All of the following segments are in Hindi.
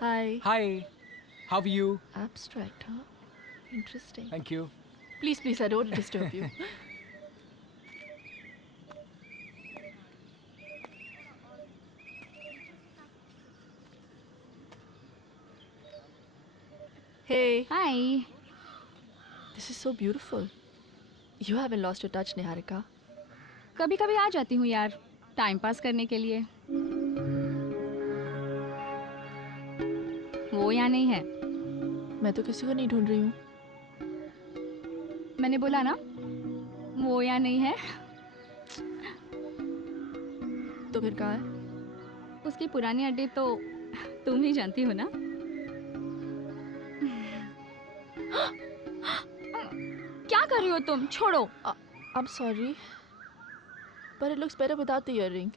Hi. Hi. How are you? Abstract, huh? Interesting. Thank you. Please, I don't want to disturb you. Hey, Hi. this is so beautiful. You haven't lost your touch, Niharika. कभी कभी आ जाती हूँ यार, टाइम पास करने के लिए। वो यहाँ नहीं है। मैं तो किसी को नहीं ढूंढ रही हूँ। मैंने बोला ना, वो यहाँ नहीं है। तो फिर कहाँ है? उसकी पुरानी अड्डे तो तुम ही जानती हो ना। क्या कर रही हो तुम? छोड़ो। I'm sorry, but it looks better without the earring.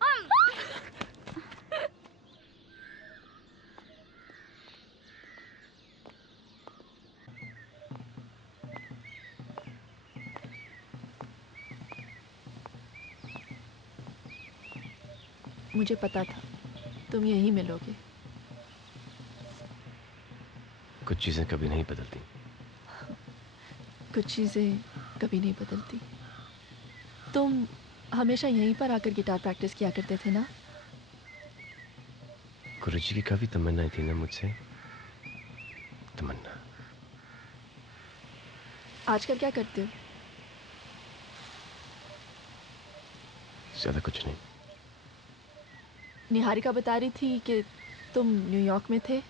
मुझे पता था तुम यहीं मिलोगे। कुछ चीजें कभी नहीं बदलती। कुछ चीज़ें कभी नहीं बदलती। तुम हमेशा यहीं पर आकर गिटार प्रैक्टिस किया करते थे ना? गुरुजी की काफी तमन्ना थी ना मुझसे। तमन्ना। आजकल क्या करते हो? ज्यादा कुछ नहीं। निहारिका बता रही थी कि तुम न्यूयॉर्क में थे।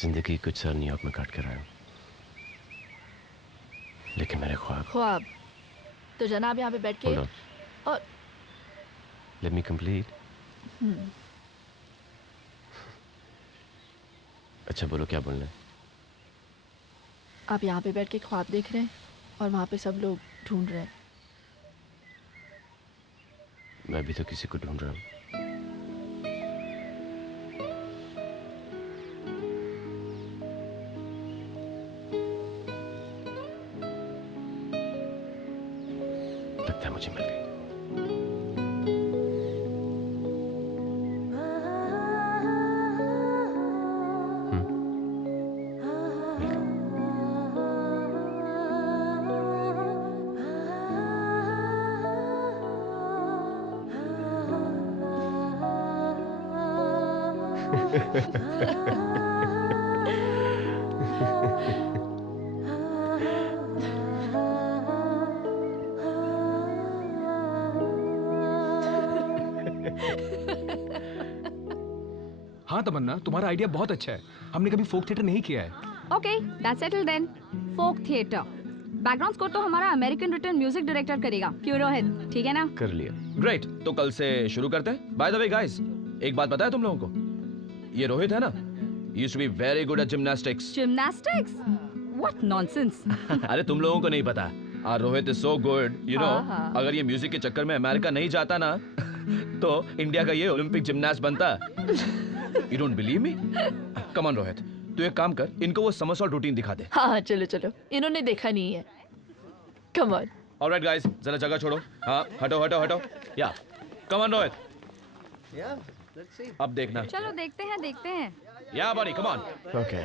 जिंदगी कुछ साल न्यूयॉर्क में काट कर आया हूं, लेकिन मेरे ख्वाब। तो जनाब यहाँ पे बैठ के और लेट मी कंप्लीट। अच्छा बोलो, क्या बोलना है? आप यहाँ पे बैठ के ख्वाब देख रहे हैं और वहाँ पे सब लोग ढूंढ रहे हैं। मैं भी तो किसी को ढूंढ रहा हूँ। लगता है मुझे मिल गई। हाँ तमन्ना, तुम्हारा आइडिया बहुत अच्छा है। हमने कभी फोक थिएटर नहीं किया है। Okay, that's settle then. Folk theatre. Background score तो हमारा अमेरिकन रिटर्न म्यूजिक डायरेक्टर करेगा। क्यों रोहित? ठीक है ना? कर लिया। ग्रेट, तो कल से शुरू करते हैं। बाय द वे गाइस, एक बात पता है तुम लोगों को? ये रोहित है ना, used to be very good at gymnastics. Gymnastics? What nonsense. अरे तुम लोगों को नहीं पता। Rohit is so good, you know. अगर ये म्यूजिक के चक्कर में अमेरिका नहीं जाता ना तो इंडिया का ये ओलंपिक जिम्नास्ट बनता। You don't believe me? Come on Rohit, तू एक काम कर, इनको वो समरसॉल्ट रूटीन दिखा दे। हाँ चलो, इन्होंने देखा नहीं है। Come on. ऑलराइट गाइस, जरा जगह छोड़ो। हाँ, हटो। या कम ऑन रोहित। अब देखना। चलो देखते हैं। या body, come on. Okay.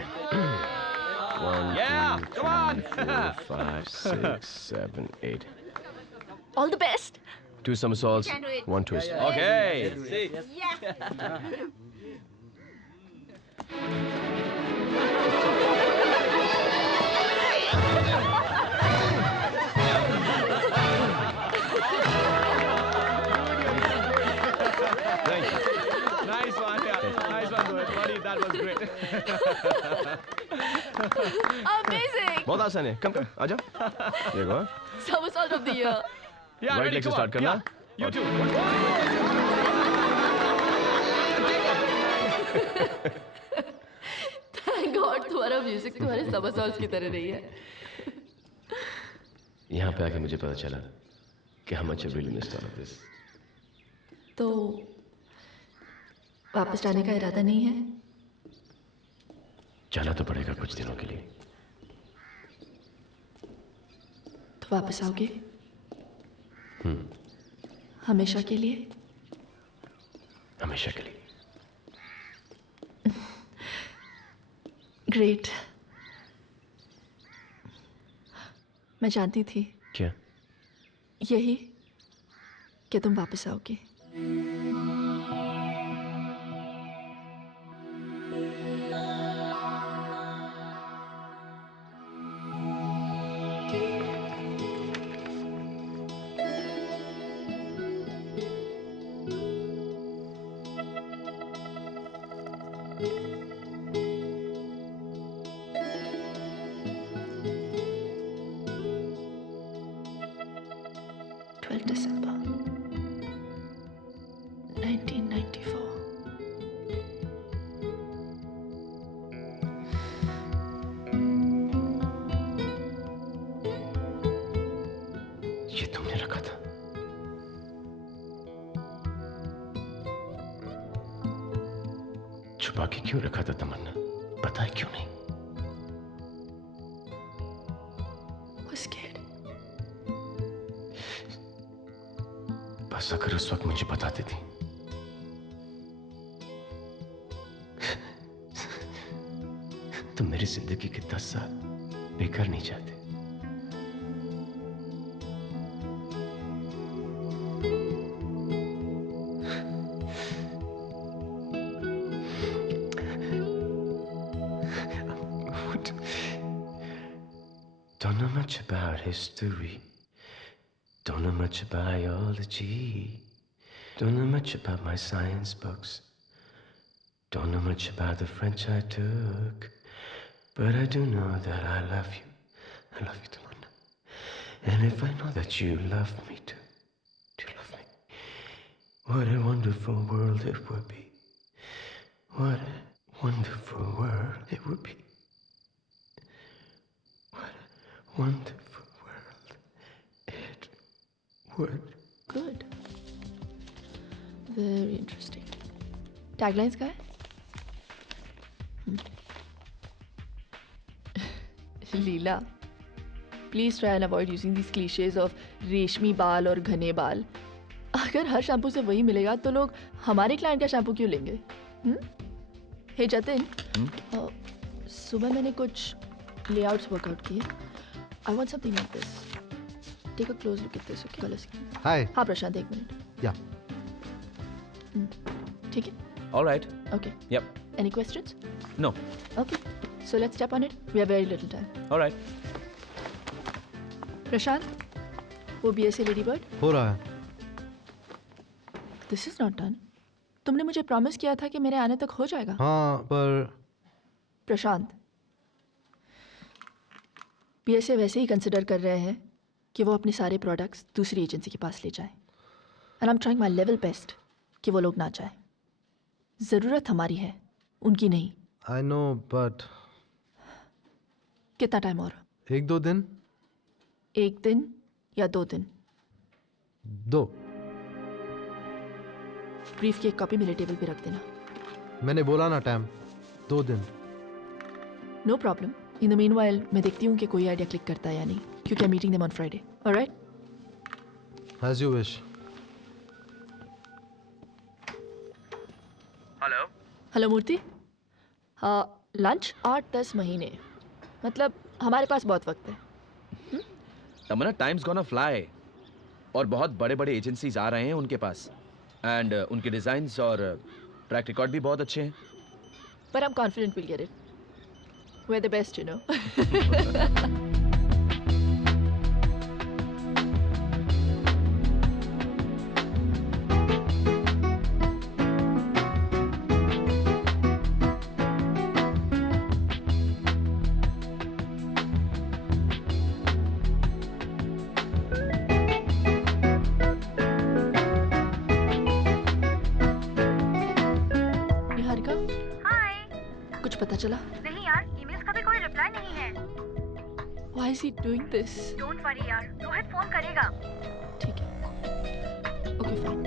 1 Yeah, 2 come on. 3 4 5 6 7 8. All the best. 2 somersaults, 1 twist. Okay. Nice one, Rohit. Buddy, that was great. Amazing. बहुत आसान है। कम आजा। ये गो। Somersault of the year. Yeah, right ready, leg से come स्टार्ट on. करना। Yeah, you too. Thank God तुम्हारा म्यूजिक तुम्हारे somersaults की तरह नहीं है। यहाँ पे आके मुझे पता चला कि how much I really missed all of this. तो वापस जाने का इरादा नहीं है? जाना तो पड़ेगा कुछ दिनों के लिए। तो वापस आओगे? हमेशा के लिए? हमेशा। हमेशा के लिए। ग्रेट। मैं जानती थी क्या? यही कि तुम वापस आओगे। December 1994। ये तुमने रखा था? छुपा के क्यों रखा था तमन्ना? बताए क्यों नहीं? Was scared। बस अगर उस वक्त मुझे बता देती तो मेरी जिंदगी के 10 साल बेकार नहीं जाते। Don't know much about history. Don't know much about biology. Don't know much about my science books. Don't know much about the French I took. But I do know that I love you. I love you, Tamanna. And if I know that you love me too, do you love me? What a wonderful world it would be. What a wonderful world it would be. What a wonderful world it would. Good. Very interesting. Taglines का है? लीला, please try and avoid using these cliches of रेशमी बाल और घने बाल. अगर हर शैम्पू से वही मिलेगा तो लोग हमारे क्लाइंट का शैम्पू क्यों लेंगे? हे जतिन, सुबह मैंने कुछ लेआउट्स वर्कआउट किए. I want something like this. Take a close look at this, okay? Color scheme. Hi. हाँ प्रशांत, एक मिनट. Yeah. ठीक है? All right. Okay. Yep. Any questions? No. Okay. So let's step on it. We have very little time. All right. प्रशांत, वो BSA Ladybird? हो रहा है. This is not done. तुमने मुझे प्रॉमिस किया था कि मेरे आने तक हो जाएगा. हाँ, पर प्रशांत, BSA वैसे ही कंसिडर कर रहे हैं कि वो अपने सारे प्रोडक्ट्स दूसरी एजेंसी के पास ले जाएं. And I'm trying my level best कि वो लोग ना जाएं. ज़रूरत हमारी है, उनकी नहीं. I know, but कितना टाइम और? 1-2 दिन? 1 दिन या 2 दिन? 2. ब्रीफ की एक कॉपी मेरे टेबल पे रख देना. मैंने बोला ना टाइम. 2 दिन. No problem. In the meanwhile मैं देखती हूँ कि कोई आइडिया क्लिक करता है या नहीं, क्योंकि I am meeting them on Friday. Alright? As you wish. Hello. Hello Murthy. हाँ, लंच 8-10 महीने, मतलब हमारे पास बहुत वक्त है. तमन्ना, टाइम्स गोना फ्लाई और बहुत बड़े बड़े एजेंसीज आ रहे हैं उनके पास एंड उनके डिजाइन्स और ट्रैक रिकॉर्ड भी बहुत अच्छे हैं. But I'm confident we'll get it. We're the best, you know. Niharika, हाय. कुछ पता चला? नहीं यार, ईमेल्स का भी कोई रिप्लाई नहीं है. Why is he doing this? Don't worry यार, रोहित फोन करेगा. ठीक है. Okay, fine.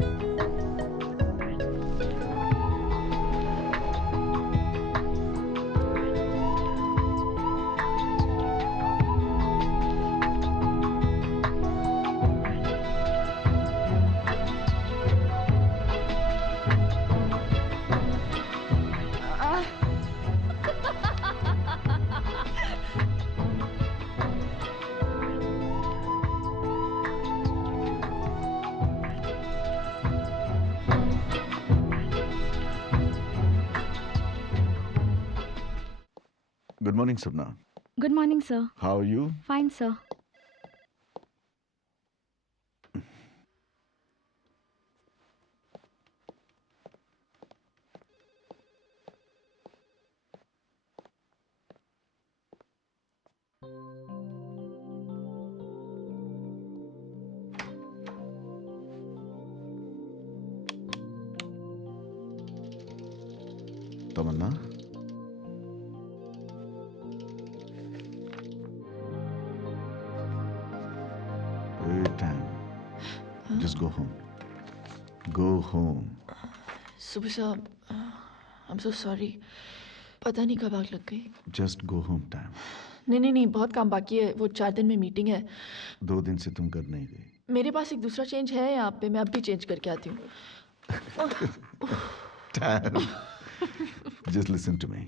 morning, Sapna. Good morning, sir. How are you? Fine, sir. Tamanna? Hey, Dan. Just go home. Go home. सुबह साहब, I'm so sorry. पता नहीं कब आग लग गई. Just go home, Dan. नहीं, बहुत काम बाकी है. वो 4 दिन में मीटिंग है. 2 दिन से तुम कर नहीं गई. मेरे पास एक दूसरा चेंज है यहाँ पे. मैं अब भी चेंज करके आती हूँ. Dan. Just listen to me.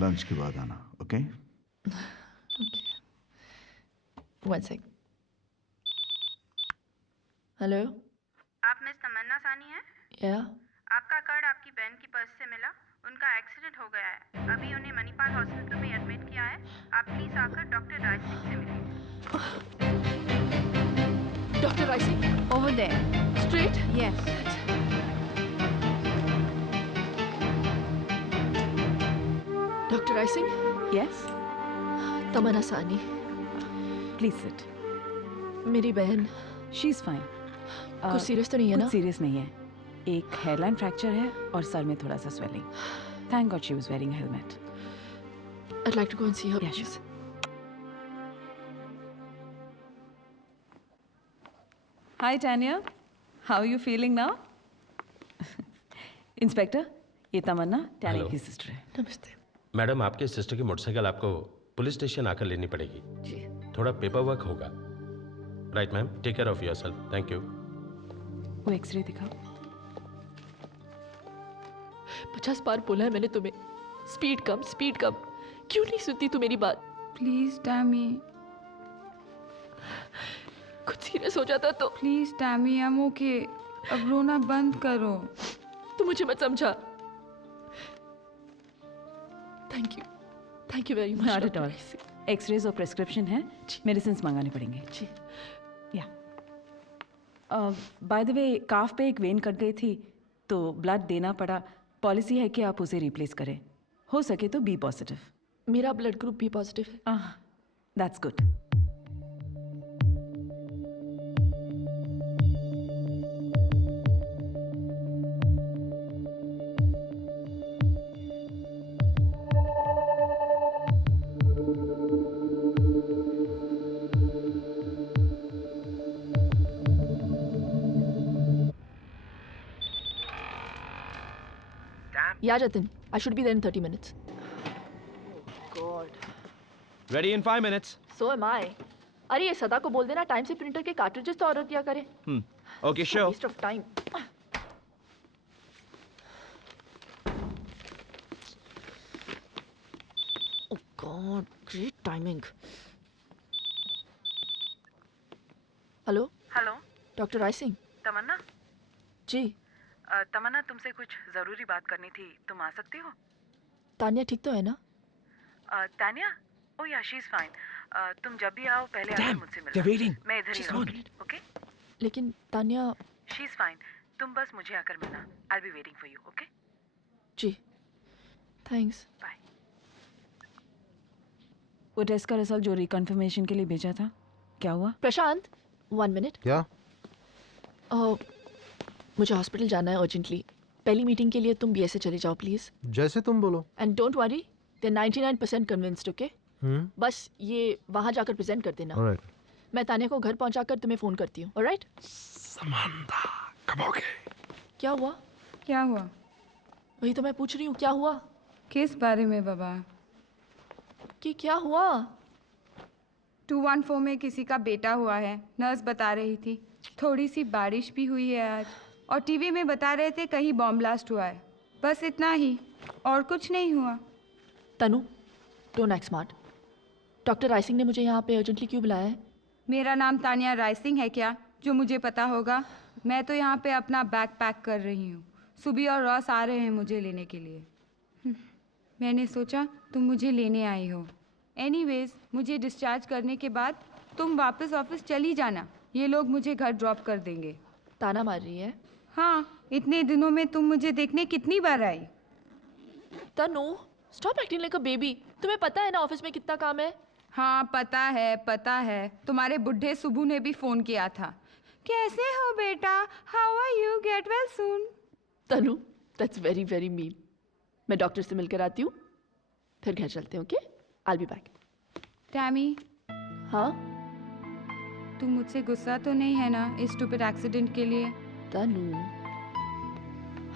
Lunch के बाद आना, okay? Okay. One sec. Hello. आप मिस तमन्ना सानी हैं? या. आपका कार्ड आपकी बहन की पर्स से मिला. उनका एक्सीडेंट हो गया है. अभी उन्हें मणिपाल हॉस्पिटल में एडमिट किया है. आप प्लीज आकर डॉक्टर राय सिंह से मिलिए. Doctor Rai Singh? Over there. Straight? Yes. Doctor Rai Singh? Yes, Tamanna Sani. please sit. मेरी बहन. She's fine. कुछ सीरियस तो नहीं है ना? कुछ सीरियस नहीं है. एक हेयरलाइन फ्रैक्चर है और सर में थोड़ा सा swelling. Thank God she was wearing a helmet. I'd like to go and see her. Yeah, please. Hi Tanya, how are you feeling now? Inspector, ये तमन्ना टैनिया Hello. की सिस्टर है. नमस्ते. मैडम, आपके सिस्टर की मोटरसाइकिल आपको पुलिस स्टेशन आकर लेनी पड़ेगी. जी. थोड़ा पेपर वर्क होगा. Right ma'am, take care of yourself. Thank you. वो एक्सरे दिखाओ. 50 बार बोला है मैंने तुम्हें. स्पीड कम, स्पीड कम. क्यों नहीं सुनती तू मेरी बात? प्लीज टैमी, कुछ सीरियस हो जाता तो. Please Tammy, I am okay. अब रोना बंद करो. तू मुझे मत समझा. Thank you very much. Not at all. X-rays और प्रेस्क्रिप्शन है. मेडिसिन मंगाने पड़ेंगे. जी. या बाय द वे, काफ पे एक वेन कट गई थी तो ब्लड देना पड़ा. पॉलिसी है कि आप उसे रिप्लेस करें. हो सके तो बी पॉजिटिव. मेरा ब्लड ग्रुप भी पॉजिटिव है. That's good. Yeah, Jatin. I should be there in 30 minutes. God. Ready in 5 minutes. So am I. अरे ये सदा को बोल देना टाइम से प्रिंटर के कार्ट्रिजेस तो ऑर्डर किया करे. Okay, sure. Waste of time. Oh God, great timing. Hello. Hello, doctor Rai Singh. Tamanna. जी. तमन्ना, तुमसे कुछ जरूरी बात करनी थी. तुम आ सकती हो? तानिया ठीक तो है ना? तानिया? ओह या, शी इज फाइन. तुम जब भी आओ पहले आकर मुझसे they're मिलना. waiting. मैं इधर ही रहूंगी. ओके? लेकिन तानिया. She is fine. तुम बस मुझे आकर मिलना. I will be waiting for you. Okay? जी. थैंक्स. बाय. वो टेस्ट का रिजल्ट जो रिकन्फर्मेशन के लिए भेजा था, क्या हुआ? प्रशांत, 1 मिनट. क्या? मुझे हॉस्पिटल जाना है अर्जेंटली. पहली मीटिंग के लिए तुम बीएस से चले जाओ प्लीज. जैसे तुम बोलो. And don't worry, they 99% convinced. Okay? बस ये वहां जाकर प्रेजेंट कर देना. ऑलराइट. मैं तानिया को घर पहुंचाकर तुम्हें फोन करती हूँ. ऑलराइट? समंदा, कब आओगे? क्या हुआ? क्या हुआ? वही तो मैं पूछ रही हूँ, क्या हुआ? किस बारे में बाबा? कि क्या हुआ? 214 में किसी का बेटा हुआ है. नर्स बता रही थी. थोड़ी सी बारिश भी हुई है आज. और टीवी में बता रहे थे कहीं बॉम्ब ब्लास्ट हुआ है. बस इतना ही, और कुछ नहीं हुआ. तनु, don't act smart. Doctor Rai Singh ने मुझे यहाँ पे अर्जेंटली क्यों बुलाया है? मेरा नाम तानिया राय सिंह है क्या, जो मुझे पता होगा? मैं तो यहाँ पे अपना बैग पैक कर रही हूँ. सुबी और रॉस आ रहे हैं मुझे लेने के लिए. मैंने सोचा तुम मुझे लेने आई हो। एनीवेज, मुझे डिस्चार्ज करने के बाद तुम वापस ऑफिस चली जाना। ये लोग मुझे घर ड्रॉप कर देंगे। ताना मार रही है? हाँ, इतने दिनों में तुम मुझे देखने कितनी बार आई? Tanu, stop acting like a baby. तुम्हें पता है ना ऑफिस में कितना काम है? हाँ, पता है। तुम्हारे बुढ़े सुबू ने भी फ़ोन किया था। कैसे हो बेटा? How are you? Get well soon. Tanu, that's very very mean. मैं डॉक्टर से मिलकर आती हूँ, फिर घर चलते हैं। Okay, I will be back. Tammy. हाँ? तुम मुझसे गुस्सा तो नहीं है ना इस स्टूपिड एक्सीडेंट के लिए? Tanu,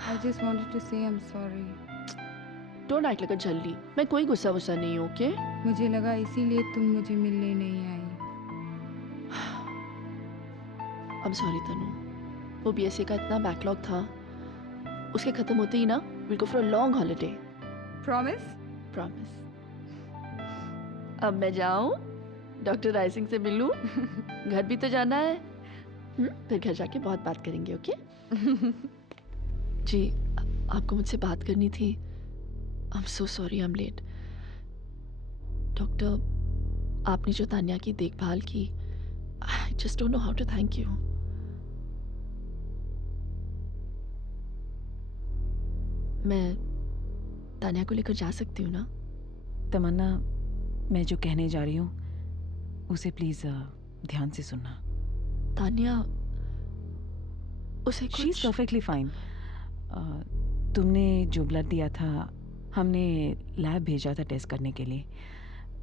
I just wanted to say I'm sorry. Don't act like a झल्ली। मैं कोई गुस्सा वुस्सा नहीं हूँ, ओके? मुझे लगा इसीलिए तुम मुझे मिलने नहीं आई। I'm sorry तनु। वो बीएसए का इतना बैकलॉग था, उसके खत्म होते ही ना we'll go for a long holiday. Promise? Promise. अब मैं जाऊँ, डॉक्टर राइसिंग से मिलूँ, घर भी तो जाना है। फिर घर जाके बहुत बात करेंगे, ओके? जी, आपको मुझसे बात करनी थी। I'm so sorry I'm late. Doctor, आपने जो तान्या की देखभाल की, I just don't know how to thank you. मैं तान्या को लेकर जा सकती हूँ ना? तमन्ना, मैं जो कहने जा रही हूँ उसे प्लीज़ ध्यान से सुनना। तान्या, उसे शी इज़ परफेक्टली फाइन। तुमने जो ब्लड दिया था, हमने लैब भेजा था टेस्ट करने के लिए,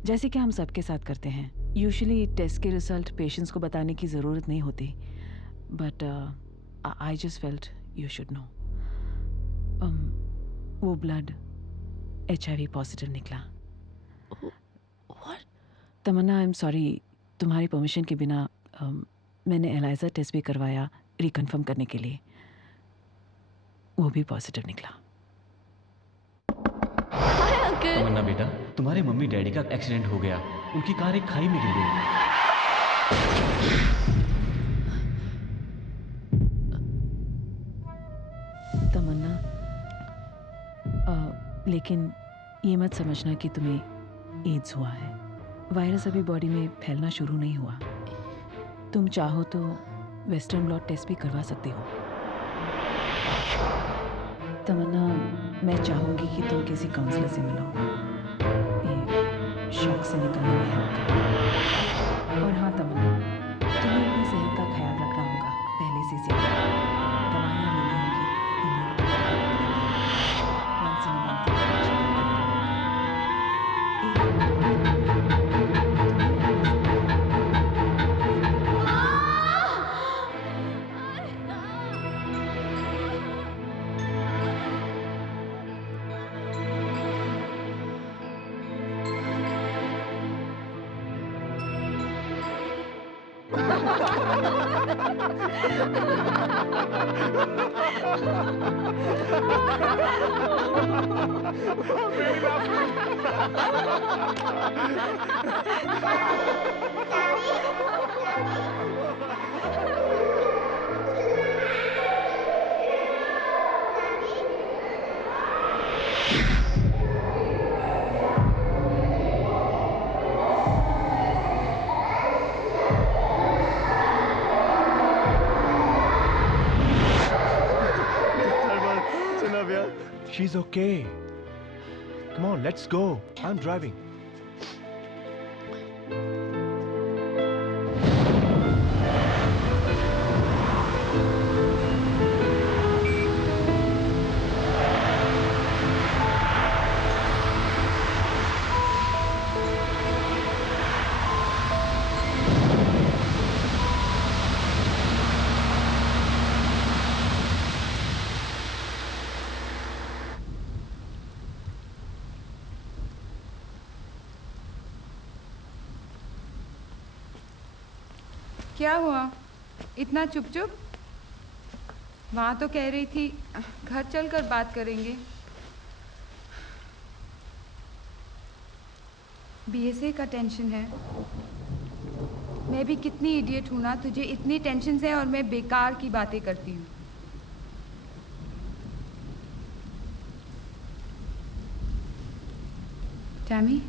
जैसे कि हम सबके साथ करते हैं। यूजुअली टेस्ट के रिजल्ट पेशेंट्स को बताने की ज़रूरत नहीं होती, but I just felt you should know. वो ब्लड HIV पॉजिटिव निकला। तमन्ना, आई एम सॉरी, तुम्हारी परमिशन के बिना मैंने एलाइजा टेस्ट भी करवाया रिकन्फर्म करने के लिए, वो भी पॉजिटिव निकला। तमन्ना बेटा, तुम्हारे मम्मी डैडी का एक्सीडेंट हो गया, उनकी कार एक खाई में गिर गई। तमन्ना, लेकिन ये मत समझना कि तुम्हें एड्स हुआ है। वायरस अभी बॉडी में फैलना शुरू नहीं हुआ। तुम चाहो तो वेस्टर्न ब्लॉट टेस्ट भी करवा सकती हो। तमन्ना, मैं चाहूँगी कि तुम किसी काउंसलर से मिलो, ये शॉक से निकलने में हेल्प करेगा। और हाँ तमन्ना, तुम्हें अपनी सेहत का ख्याल रखना होगा पहले से ज़्यादा। दवाइयाँ लेनी होगी, once in a month She's okay. Come on, let's go. I'm driving. क्या हुआ? इतना चुप चुप? वहाँ तो कह रही थी घर चलकर बात करेंगे। BSA का टेंशन है। मैं भी कितनी इडियट हूँ ना, तुझे इतनी टेंशन है और मैं बेकार की बातें करती हूँ। टैमी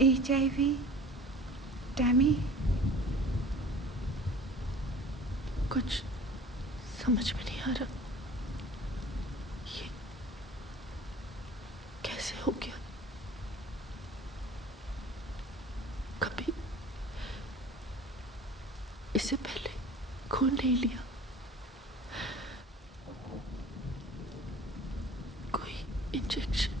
HIV, टैमी कुछ समझ में नहीं आ रहा, ये कैसे हो गया? कभी इससे पहले खून नहीं लिया, कोई इंजेक्शन